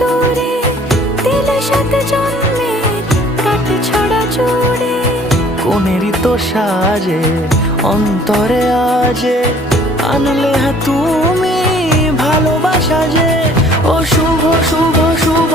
দূরে দিলে সাথে জন্মের কাট ছড়া জুড়ে। কোনেরই তো সাজে অন্তরে আজে আনলে হ্যাঁ তুমি ভালোবাসা যে। ও শুভ শুভ শুভ